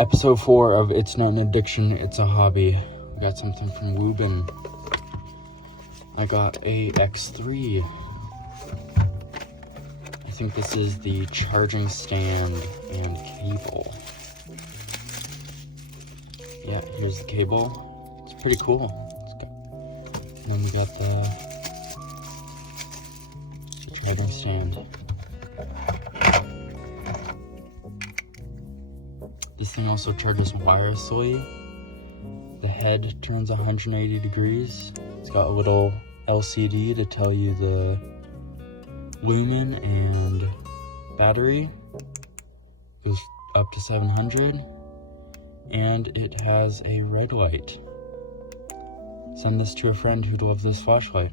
Episode 4 of It's Not an Addiction, It's a Hobby. I got something from Woobin. I got a X3. I think this is the charging stand and cable. Yeah, here's the cable. It's pretty cool. And then we got the charging stand. This thing also charges wirelessly. The head turns 180 degrees. It's got a little LCD to tell you the lumen and battery. Goes up to 700. And it has a red light. Send this to a friend who'd love this flashlight.